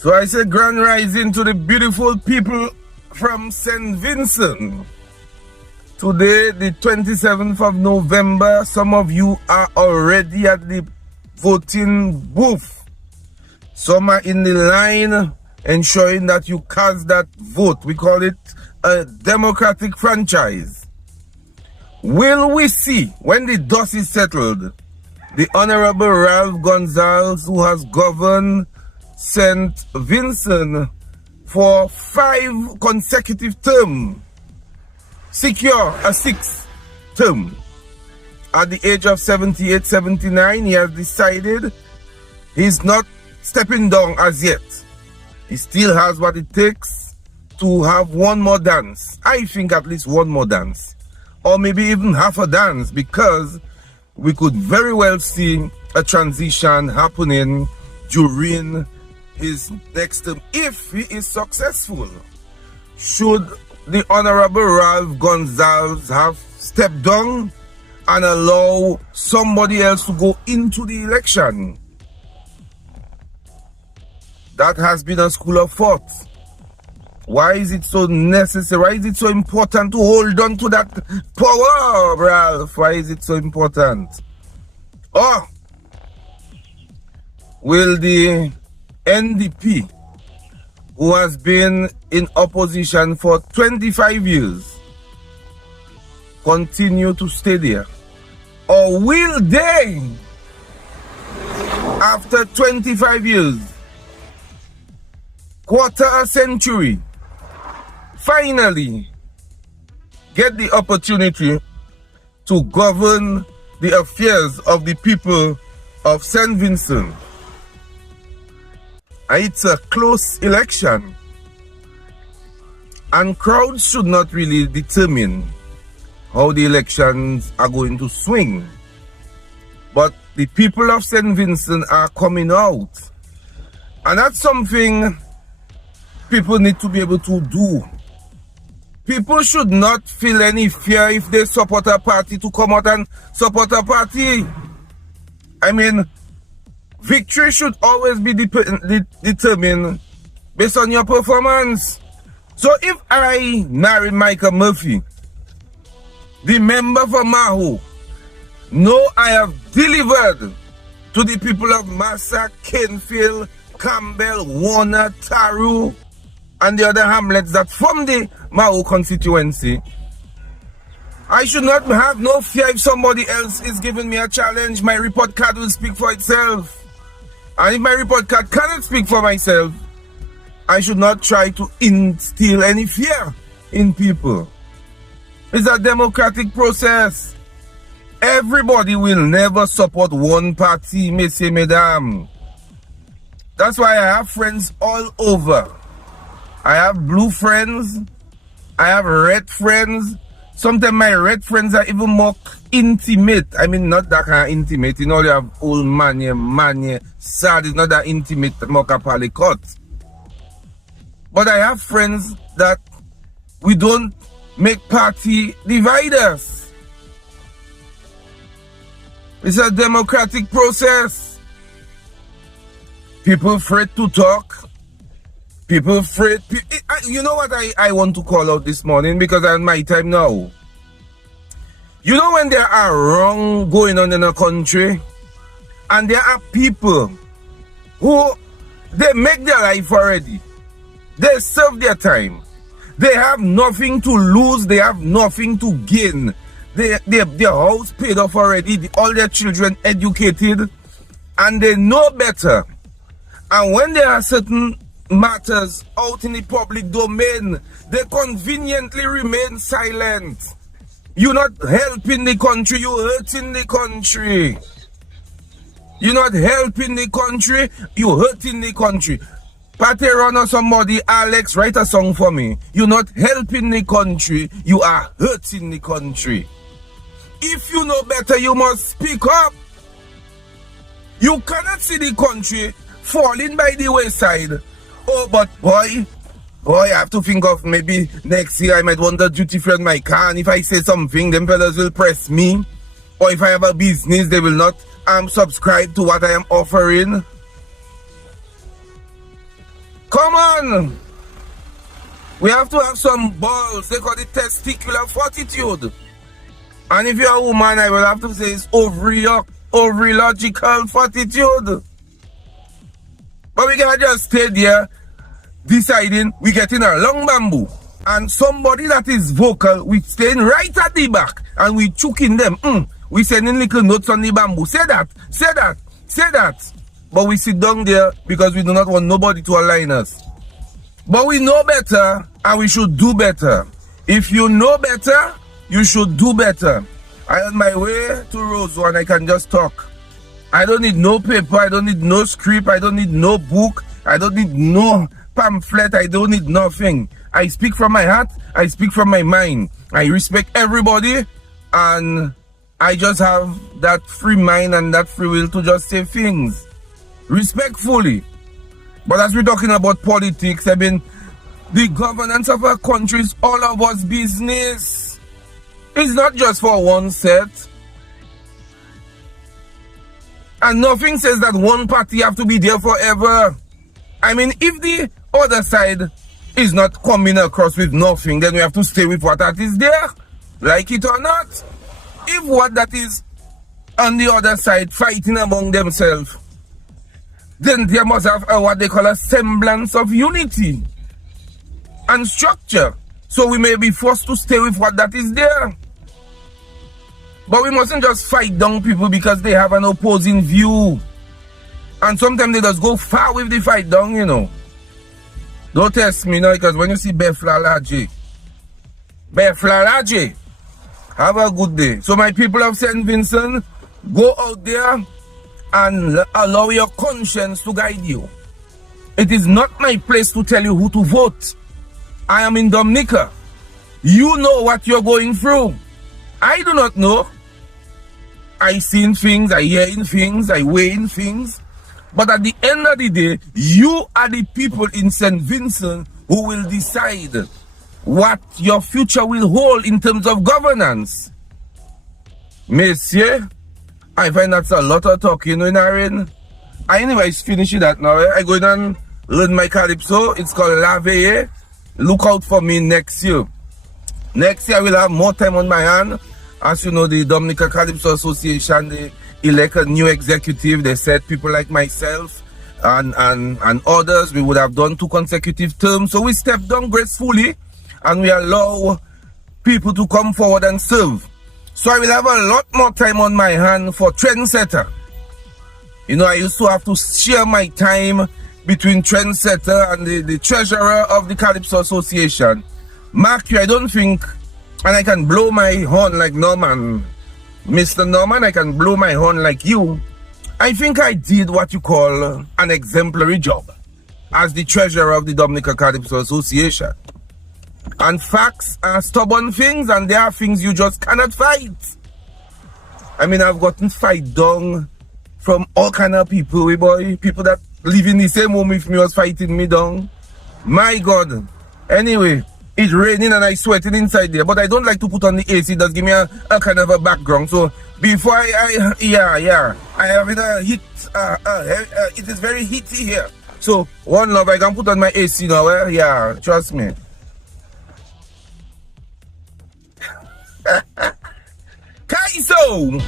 So I say grand rising to the beautiful people from St. Vincent. Today, the 27th of November, some of you are already at the voting booth. Some are in the line ensuring that you cast that vote. We call it a democratic franchise. Will we see, when the dust is settled, the Honorable Ralph Gonzalez, who has governed St. Vincent for 5 consecutive terms, secure a 6th term? At the age of 78, 79, he has decided he's not stepping down as yet. He still has what it takes to have one more dance. I think at least one more dance. Or maybe even half a dance, because we could very well see a transition happening during his next term if he is successful. Should the Honorable Ralph Gonzalez have stepped down and allow somebody else to go into the election? That has been a school of thought. Why is it so necessary? Why is it so important to hold on to that power, Ralph? Why is it so important? Or will the NDP, who has been in opposition for 25 years, continue to stay there? Or will they, after 25 years, quarter a century, finally get the opportunity to govern the affairs of the people of St. Vincent? It's a close election, and crowds should not really determine how the elections are going to swing. But the people of St. Vincent are coming out, and that's something people need to be able to do. People should not feel any fear if they support a party to come out and support a party. I mean, victory should always be determined based on your performance. So if I marry Michael Murphy, the member for Maho, know I have delivered to the people of Massa, Kenfield, Campbell, Warner, Taru, and the other hamlets that from the Maho constituency, I should not have no fear if somebody else is giving me a challenge. My report card will speak for itself. And if my report card cannot speak for myself, I should not try to instill any fear in people. It's a democratic process. Everybody will never support one party, messieurs, mesdames. That's why I have friends all over. I have blue friends. I have red friends. Sometimes my red friends are even more intimate. I mean, not that kind of intimate. You know, they have old manye, sad. It's not that intimate, mokapalikot. But I have friends that we don't make party dividers. It's a democratic process. People afraid to talk. People afraid. You know what I want to call out this morning, because I'm my time now. You know when there are wrong going on in a country, and there are people who, they make their life already. They serve their time. They have nothing to lose. They have nothing to gain. Their house paid off already. All their children educated. And they know better. And when there are certain matters out in the public domain, they conveniently remain silent. You're not helping the country. You're hurting the country. You're not helping the country. You're hurting the country. Pateron or somebody, Alex, write a song for me. You're not helping the country, you are hurting the country. If you know better, you must speak up. You cannot see the country falling by the wayside. Oh, but boy, I have to think of maybe next year I might want a duty free on my car, and if I say something, them fellas will press me. Or if I have a business, they will not subscribe to what I am offering. Come on. We have to have some balls. They call it testicular fortitude. And if you're a woman, I will have to say it's ovariological fortitude. But we can't just stay there deciding we getting a long bamboo. And somebody that is vocal, we staying right at the back and we choking them. We sending little notes on the bamboo. Say that, say that, say that. But we sit down there because we do not want nobody to align us. But we know better and we should do better. If you know better, you should do better. I on my way to Roseau and I can just talk. I don't need no paper, I don't need no script, I don't need no book, I don't need no pamphlet, I don't need nothing. I speak from my heart, I speak from my mind. I respect everybody and I just have that free mind and that free will to just say things respectfully. But as we're talking about politics, I mean, the governance of a country is all of us business. It's not just for one set. And nothing says that one party have to be there forever. I mean, if the other side is not coming across with nothing, then we have to stay with what that is there, like it or not. If what that is on the other side fighting among themselves, then they must have what they call a semblance of unity and structure. So we may be forced to stay with what that is there. But we mustn't just fight down people because they have an opposing view. And sometimes they just go far with the fight down, you know. Don't test me now, because when you see Beflalaje, have a good day. So my people of St. Vincent, go out there and allow your conscience to guide you. It is not my place to tell you who to vote. I am in Dominica. You know what you're going through. I do not know. I seen things, I hearing things, I weighing things. But at the end of the day, you are the people in St. Vincent who will decide what your future will hold in terms of governance. Monsieur, I find that's a lot of talking in Aaron. Anyways, finishing that now. I go in and learn my Calypso. It's called La Veille. Look out for me next year. Next year I will have more time on my hand. As you know, the Dominica Calypso Association, they elect a new executive. They said people like myself and others, we would have done 2 consecutive terms. So we step down gracefully and we allow people to come forward and serve. So I will have a lot more time on my hand for trendsetter. You know, I used to have to share my time between trendsetter and the treasurer of the Calypso Association. Mark you, I don't think, and I can blow my horn like Norman. Mr. Norman, I can blow my horn like you. I think I did what you call an exemplary job as the treasurer of the Dominica Calypso Association. And facts are stubborn things, and there are things you just cannot fight. I mean, I've gotten fight down from all kind of people, boy. People that live in the same home with me was fighting me down. My God. Anyway, it's raining and I sweating inside there, but I don't like to put on the AC. It does give me a kind of a background. So before I have a heat. It is very heaty here. So one love, I can put on my AC now. Yeah, trust me. Calypso!